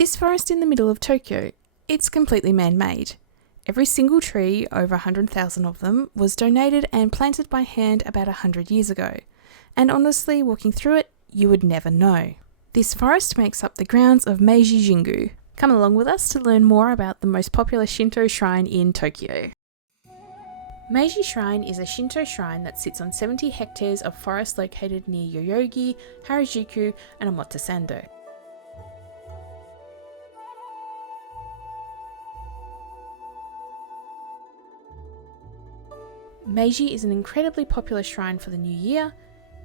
This forest in the middle of Tokyo, it's completely man-made. Every single tree, over 100,000 of them, was donated and planted by hand about 100 years ago. And honestly, walking through it, you would never know. This forest makes up the grounds of Meiji Jingu. Come along with us to learn more about the most popular Shinto shrine in Tokyo. Meiji Shrine is a Shinto shrine that sits on 70 hectares of forest located near Yoyogi, Harajuku, and Omotesando. Meiji is an incredibly popular shrine for the new year.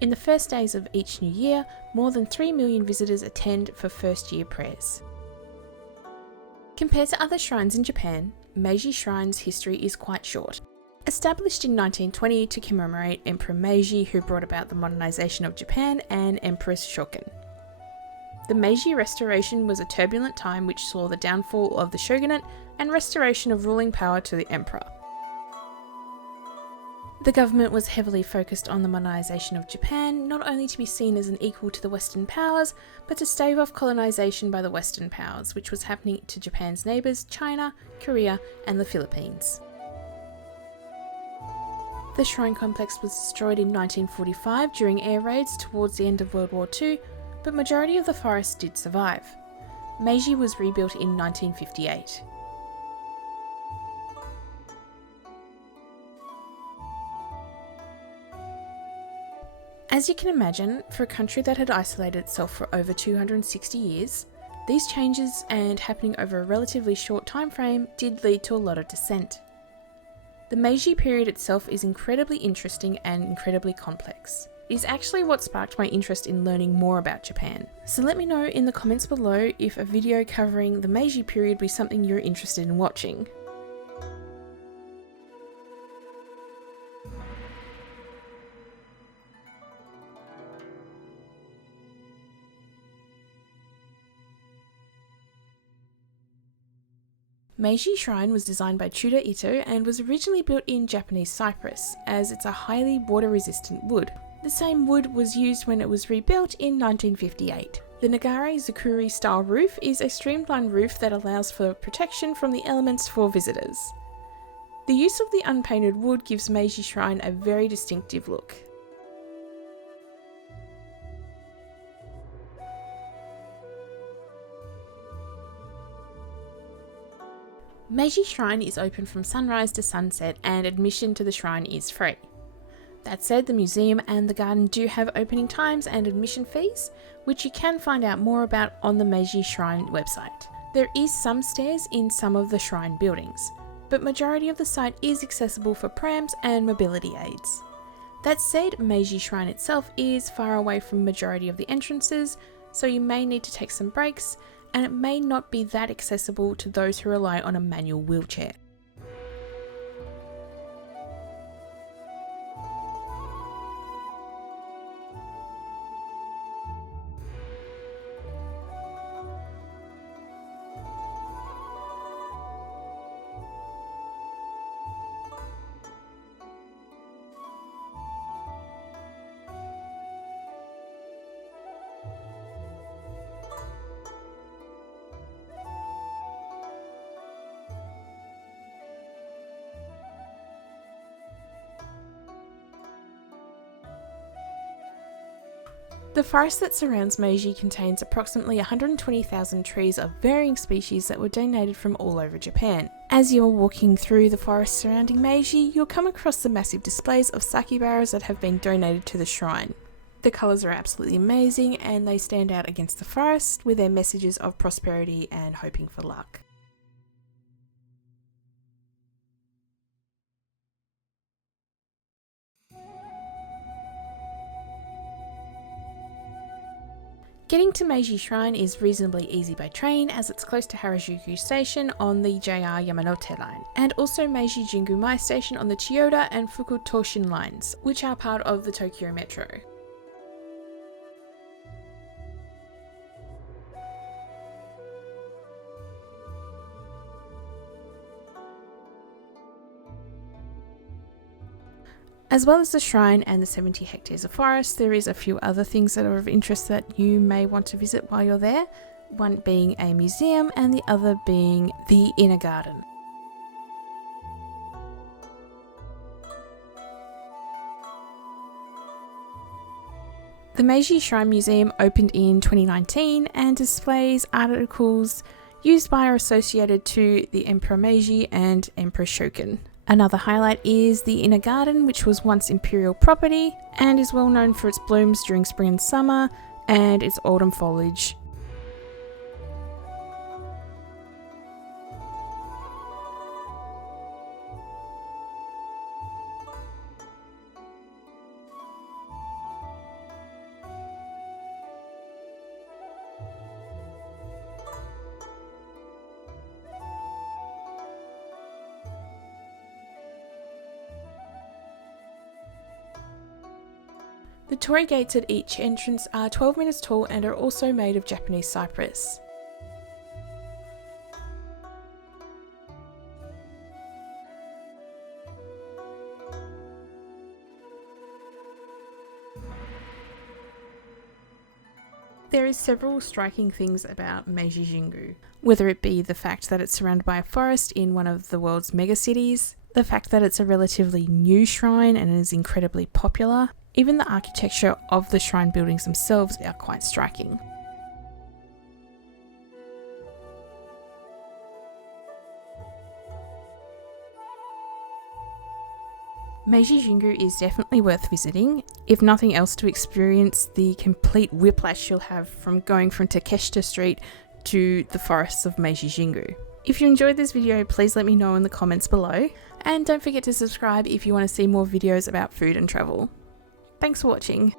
In the first days of each new year, more than 3 million visitors attend for first-year prayers. Compared to other shrines in Japan, Meiji Shrine's history is quite short. Established in 1920 to commemorate Emperor Meiji, who brought about the modernization of Japan, and Empress Shōken. The Meiji Restoration was a turbulent time which saw the downfall of the shogunate and restoration of ruling power to the emperor. The government was heavily focused on the modernization of Japan, not only to be seen as an equal to the Western powers, but to stave off colonization by the Western powers, which was happening to Japan's neighbours China, Korea, and the Philippines. The shrine complex was destroyed in 1945 during air raids towards the end of World War II, but majority of the forest did survive. Meiji was rebuilt in 1958. As you can imagine, for a country that had isolated itself for over 260 years, these changes and happening over a relatively short time frame did lead to a lot of dissent. The Meiji period itself is incredibly interesting and incredibly complex. It is actually what sparked my interest in learning more about Japan. So let me know in the comments below if a video covering the Meiji period be something you're interested in watching. Meiji Shrine was designed by Chuda Ito and was originally built in Japanese cypress, as it's a highly water-resistant wood. The same wood was used when it was rebuilt in 1958. The Nagare Zukuri style roof is a streamlined roof that allows for protection from the elements for visitors. The use of the unpainted wood gives Meiji Shrine a very distinctive look. Meiji Shrine is open from sunrise to sunset and admission to the shrine is free. That said, the museum and the garden do have opening times and admission fees, which you can find out more about on the Meiji Shrine website. There is some stairs in some of the shrine buildings, but majority of the site is accessible for prams and mobility aids. That said, Meiji Shrine itself is far away from majority of the entrances, so you may need to take some breaks, and it may not be that accessible to those who rely on a manual wheelchair. The forest that surrounds Meiji contains approximately 120,000 trees of varying species that were donated from all over Japan. As you're walking through the forest surrounding Meiji, you'll come across the massive displays of sakibara that have been donated to the shrine. The colours are absolutely amazing and they stand out against the forest with their messages of prosperity and hoping for luck. Getting to Meiji Shrine is reasonably easy by train as it's close to Harajuku Station on the JR Yamanote line, and also Meiji Jingu Mai Station on the Chiyoda and Fuku Toshin lines, which are part of the Tokyo Metro. As well as the shrine and the 70 hectares of forest, there is a few other things that are of interest that you may want to visit while you're there. one being a museum and the other being the inner garden. The Meiji Shrine Museum opened in 2019 and displays articles used by or associated to the Emperor Meiji and Empress Shōken. Another highlight is the inner garden, which was once imperial property and is well known for its blooms during spring and summer and its autumn foliage. The torii gates at each entrance are 12 meters tall and are also made of Japanese cypress. There is several striking things about Meiji Jingu, whether it be the fact that it's surrounded by a forest in one of the world's megacities, the fact that it's a relatively new shrine and is incredibly popular. Even the architecture of the shrine buildings themselves are quite striking. Meiji Jingu is definitely worth visiting, if nothing else to experience the complete whiplash you'll have from going from Takeshita Street to the forests of Meiji Jingu. If you enjoyed this video, please let me know in the comments below, and don't forget to subscribe if you want to see more videos about food and travel. Thanks for watching.